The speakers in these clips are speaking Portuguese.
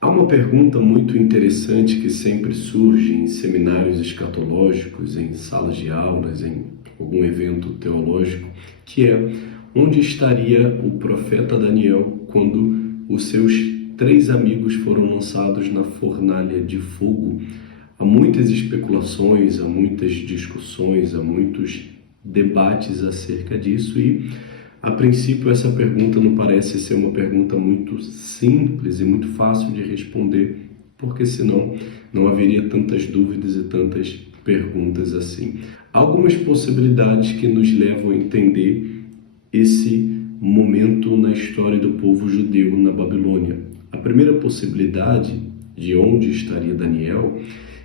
Há uma pergunta muito interessante que sempre surge em seminários escatológicos, em salas de aulas, em algum evento teológico, que é: onde estaria o profeta Daniel quando os seus 3 amigos foram lançados na fornalha de fogo? Há muitas especulações, há muitas discussões, há muitos debates acerca disso e, a princípio, essa pergunta não parece ser uma pergunta muito simples e muito fácil de responder, porque senão não haveria tantas dúvidas e tantas perguntas assim. Há algumas possibilidades que nos levam a entender esse momento na história do povo judeu na Babilônia. A primeira possibilidade de onde estaria Daniel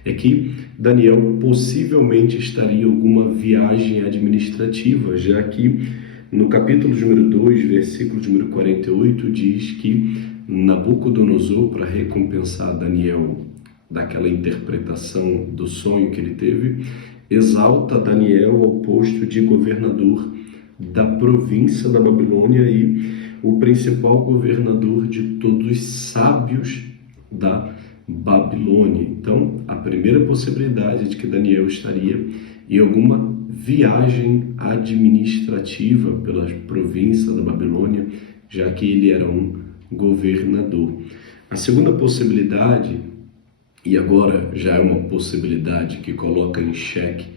é que Daniel possivelmente estaria em alguma viagem administrativa, já que no capítulo número 2, versículo número 48, diz que Nabucodonosor, para recompensar Daniel daquela interpretação do sonho que ele teve, exalta Daniel ao posto de governador da província da Babilônia e o principal governador de todos os sábios da Babilônia. Então, a primeira possibilidade de que Daniel estaria em alguma viagem administrativa pela província da Babilônia, já que ele era um governador. A segunda possibilidade, e agora já é uma possibilidade que coloca em xeque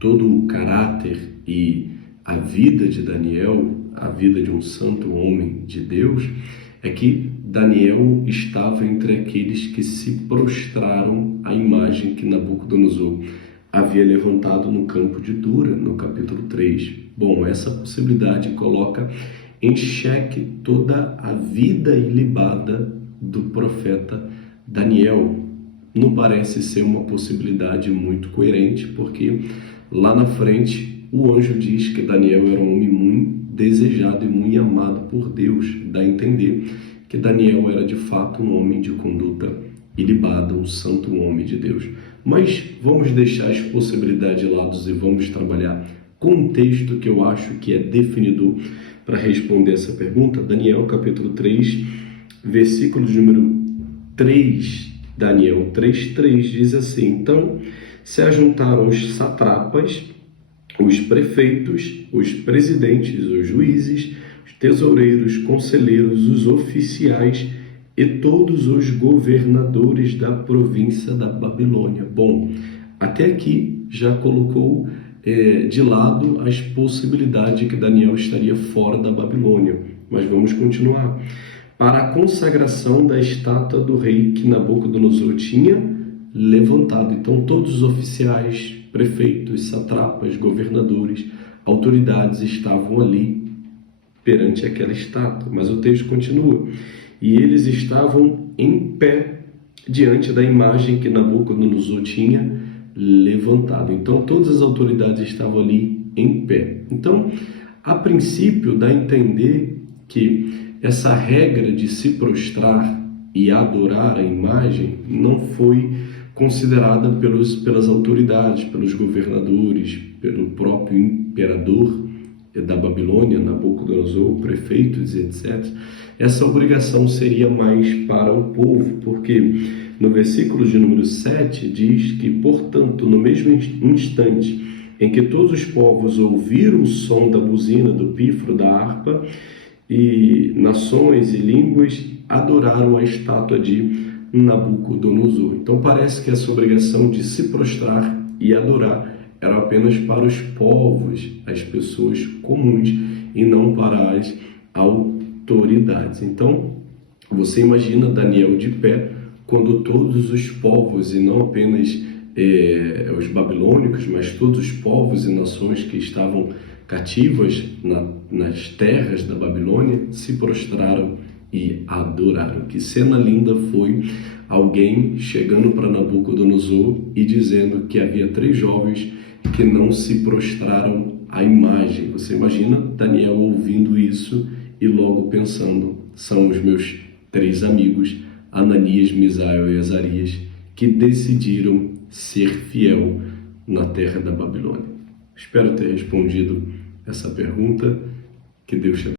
todo o caráter e a vida de Daniel, a vida de um santo homem de Deus, é que Daniel estava entre aqueles que se prostraram à imagem que Nabucodonosor havia levantado no campo de Dura, no capítulo 3. Bom, essa possibilidade coloca em xeque toda a vida ilibada do profeta Daniel. Não parece ser uma possibilidade muito coerente, porque lá na frente o anjo diz que Daniel era um homem muito desejado e muito amado por Deus. Dá a entender que Daniel era de fato um homem de conduta ilibada, um santo homem de Deus. Mas vamos deixar as possibilidades de lado e vamos trabalhar com um texto que eu acho que é definidor para responder essa pergunta. Daniel capítulo 3, versículo número 3, Daniel 3:3 diz assim: então se ajuntaram os satrapas, os prefeitos, os presidentes, os juízes, os tesoureiros, conselheiros, os oficiais e todos os governadores da província da Babilônia. Bom, até aqui já colocou de lado as possibilidades de que Daniel estaria fora da Babilônia. Mas vamos continuar. Para a consagração da estátua do rei que Nabucodonosor tinha levantado. Então todos os oficiais, prefeitos, satrapas, governadores, autoridades estavam ali perante aquela estátua. Mas o texto continua: e eles estavam em pé diante da imagem que Nabucodonosor tinha levantado. Então todas as autoridades estavam ali em pé. Então, a princípio, dá a entender que essa regra de se prostrar e adorar a imagem não foi considerada pelas autoridades, pelos governadores, pelo próprio imperador da Babilônia, Nabucodonosor, prefeitos, etc. Essa obrigação seria mais para o povo, porque no versículo de número 7 diz que, portanto, no mesmo instante em que todos os povos ouviram o som da buzina, do pífaro, da harpa, e nações e línguas adoraram a estátua de Nabucodonosor. Então parece que essa obrigação de se prostrar e adorar era apenas para os povos, as pessoas comuns, e não para as autoridades. Então, você imagina Daniel de pé quando todos os povos, e não apenas os babilônicos, mas todos os povos e nações que estavam cativas nas terras da Babilônia, se prostraram e adoraram. Que cena linda foi alguém chegando para Nabucodonosor e dizendo que havia 3 jovens que não se prostraram à imagem. Você imagina Daniel ouvindo isso e logo pensando: são os meus 3 amigos, Ananias, Misael e Azarias, que decidiram ser fiel na terra da Babilônia. Espero ter respondido essa pergunta. Que Deus te abençoe.